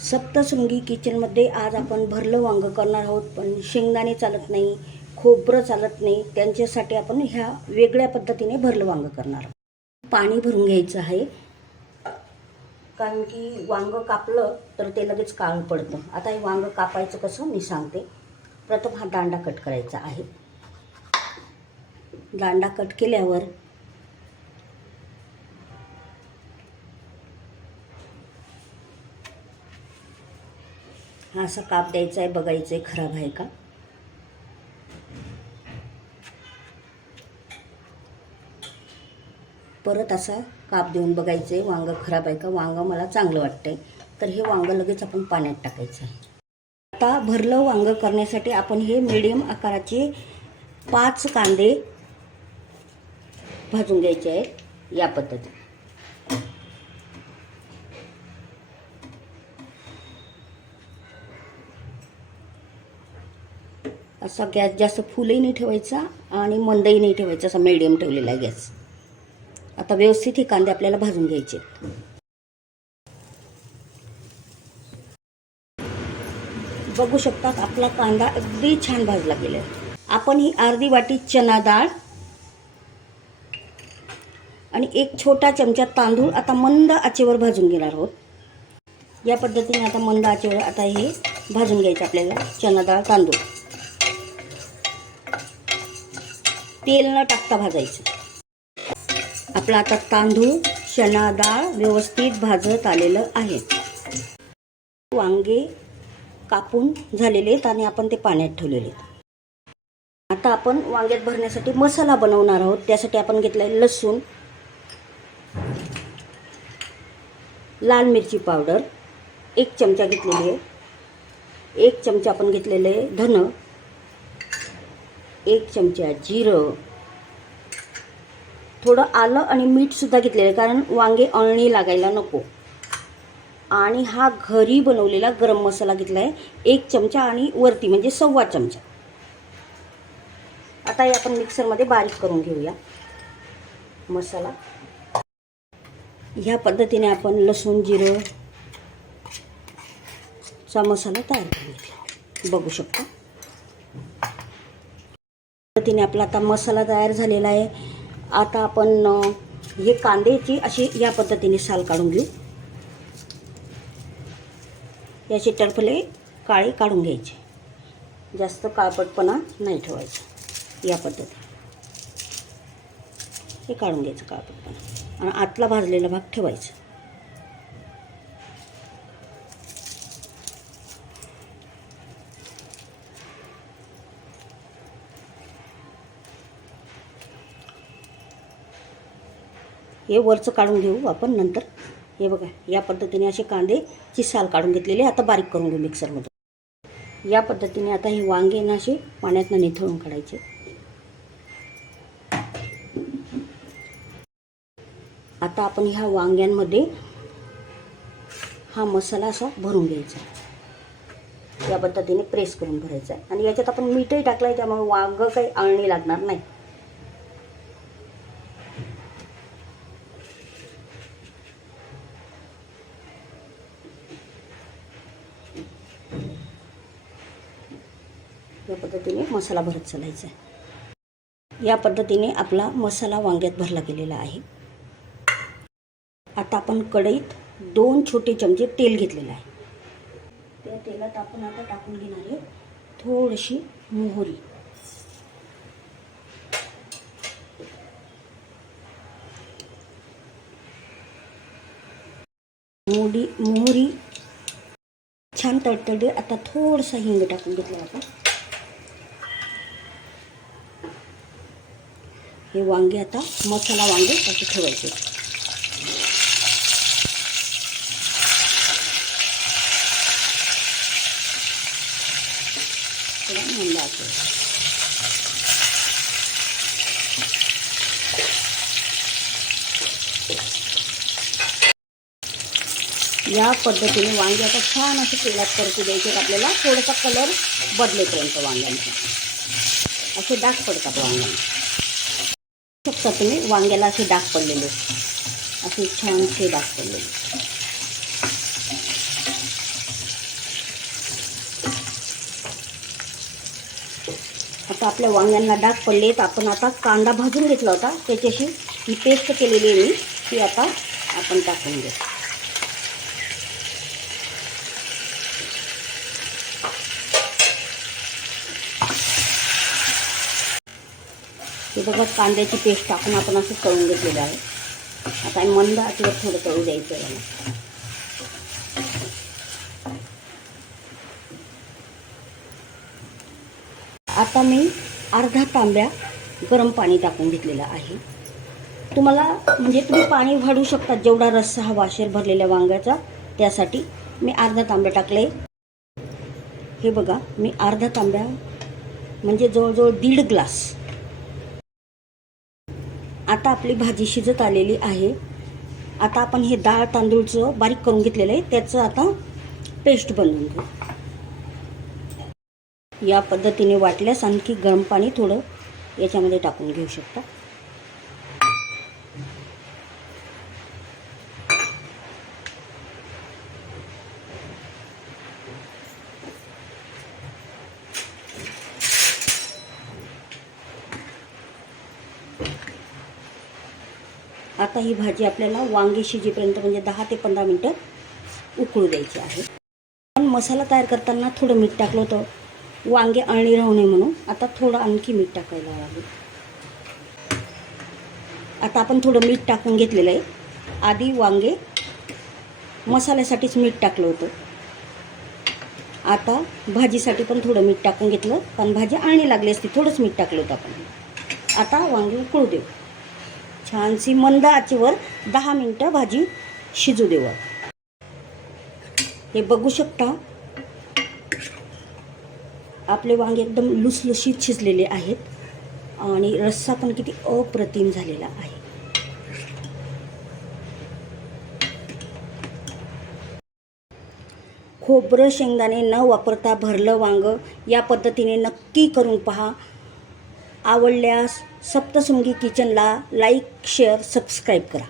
सप्तशृंगी किचनमध्ये आज आपण भरलं वांगं करणार आहोत पण शेंगदाणे चालत नाही खोबरं चालत नाही. त्यांच्यासाठी आपण ह्या वेगळ्या पद्धतीने भरलं वांगं करणार आहोत. पाणी भरून घ्यायचं आहे. कारण की वांगं कापलं तर ते लगेच काळं पडतं. आता हे वांगं कापायचं कसं मी सांगते. प्रथम हा दांडा कट करायचा आहे. दांडा कट केल्यावर हा असा काप द्यायचा आहे बघायचं आहे खराब आहे का? परत असा काप देऊन बघायचं आहे वांगं खराब आहे का? वांगं मला चांगलं वाटतंय. तर हे वांगं लगेच आपण पाण्यात टाकायचं आहे. आता भरलं वांगं करण्यासाठी आपण हे मिडियम आकाराचे पाच कांदे भाजून घ्यायचे आहेत या पद्धतीने. असा गॅस जास्त फुलही नाही ठेवायचा आणि मंदही नाही ठेवायचा असा मिडियम ठेवलेला आहे गॅस. आता व्यवस्थित हे कांदे आपल्याला भाजून घ्यायचे बघू शकतात आपला कांदा अगदी छान भाजला गेला आपण ही अर्धी वाटी चना डाळ आणि एक छोटा चमचा तांदूळ आता मंद आचेवर भाजून घेणार आहोत. या पद्धतीने आता मंद आचेवर आता हे भाजून घ्यायचं आपल्याला चना डाळ तांदूळ. तेल न टाकता भाजायचं. आपलं आता तांदूळ चना डाळ व्यवस्थित भाजत आलेलं आहे. वांगे कापून झालेले आहेत आणि आपण ते पाण्यात ठेवलेले आहेत. आता आपण वांग्यात भरण्यासाठी मसाला बनवणार आहोत. त्यासाठी आपण घेतलाय लसूण लाल मिरची पावडर एक चमचा घेतलेली आहे. एक चमचा आपण घेतलेले आहे धनं एक चमचा जिरं. थोडं आलं आणि मीठसुद्धा घेतलेलं आहे कारण वांगे अळणी लागायला नको. आणि हा घरी बनवलेला गरम मसाला घेतला आहे एक चमचा आणि वरती म्हणजे सव्वा चमचा. आता हे आपण मिक्सरमध्ये बारीक करून घेऊया. मसाला. ह्या पद्धतीने आपण लसूण जिरं चा मसाला तयार करून घेतला. बघू शकतो. पद्धतीने आपला आता मसाला तयार झालेला आहे. आता आपण हे कांद्याची अशी या पद्धतीने साल काढून घेऊ. याचे टरफले काळे काढून घ्यायचे. जास्त काळपटपणा नाही ठेवायचा या पद्धतीने. हे काढून घ्यायचं काळपटपणा. आणि आतला भाजलेला भाग ठेवायचा. हे वरचं काढून घेऊ आपण नंतर. हे बघा या पद्धतीने असे कांदेची साल काढून घेतलेली आता बारीक करून घेऊ मिक्सरमध्ये. या पद्धतीने आता हे वांगे ना असे पाण्यातनं निथळून काढायचे. आता आपण ह्या वांग्यांमध्ये हा मसाला असा भरून घ्यायचा. या पद्धतीने प्रेस करून भरायचा आहे. आणि याच्यात आपण मीठही टाकलं आहे त्यामुळे वांग काही आळणी लागणार नाही. पद्धतीने मसाला भरत चालायचा आहे या पद्धतीने आपला मसाला वांग्यात भरला गेलेला आहे. आता आपण कढईत दोन छोटे चमचे तेल घेतलेलं आहे. त्या तेलात आपण आता टाकून घेणार आहे थोडीशी मोहरी. मोडी मोहरी छान तडतडे आता थोडंसं हिंग टाकून घेतलं आपण. हे वांगे आता मसाला वांगे असे ठेवायचे. या पद्धतीने वांगे आता छान असे तेलात परतू द्यायचे आपल्याला. थोडासा कलर बदलेपर्यंत वांग्यांचा असे डाग पडतात वांग्यांना शकता तुम्ही वांग्याला असे डाग पडलेले असे छानसे डाग पडलेले आता आपल्या वांग्यांना डाग पडले तर आपण आता कांदा भाजून घेतला होता. त्याच्याशी ही पेस्ट केलेली आहे मी. ती आता आपण टाकून घेऊ. हे बघा कांद्याची पेस्ट टाकून आपण असं तळून घेतलेलं आहे. आता मंद आठवत थोडं तळू द्यायचं आहे. याला. आता मी अर्धा तांब्या गरम पाणी टाकून घेतलेलं आहे. तुम्हाला म्हणजे तुम्ही पाणी वाढू शकता जेवढा रस्सा हा वाशेर भरलेल्या वांग्याचा त्यासाठी मी अर्धा तांब्या टाकले. हे बघा मी अर्धा तांब्या म्हणजे जवळजवळ दीड ग्लास आता आपली भाजी शिजत आलेली आहे. आता आपण हे डाळ तांदूळचं बारीक करून घेतलेलं आहे. त्याचं आता पेस्ट बनवून घेऊ. या पद्धतीने वाटल्यास आणखी गरम पाणी थोडं याच्यामध्ये टाकून घेऊ शकता. आता ही भाजी आपल्याला वांगे शिजेपर्यंत म्हणजे दहा ते पंधरा मिनटं उकळू द्यायची आहे. पण मसाला तयार करताना थोडं मीठ टाकलं होतं. वांगे अळणी राहू नये म्हणून. आता थोडं आणखी मीठ टाकायला लागेल. आता आपण थोडं मीठ टाकून घेतलेलं आहे. आधी वांगे मसाल्यासाठीच मीठ टाकलं होतं. आता भाजीसाठी पण थोडं मीठ टाकून घेतलं. पण भाजी अळणी लागली असती थोडंच मीठ टाकलं होतं आपण. आता वांगे उकळू देऊ. छानशी मंद आचेवर दहा मिनटं भाजी शिजू देऊ हे बघू शकता आपले वांगे एकदम लुसलुशीत शिजलेले आहेत आणि रस्सा पण किती अप्रतिम झालेला आहे. खोबरं शेंगदाणे न वापरता भरलं वांग या पद्धतीने नक्की करून पहा. आवडल्यास सप्तशृंगी किचनला लाईक शेअर सबस्क्राईब करा.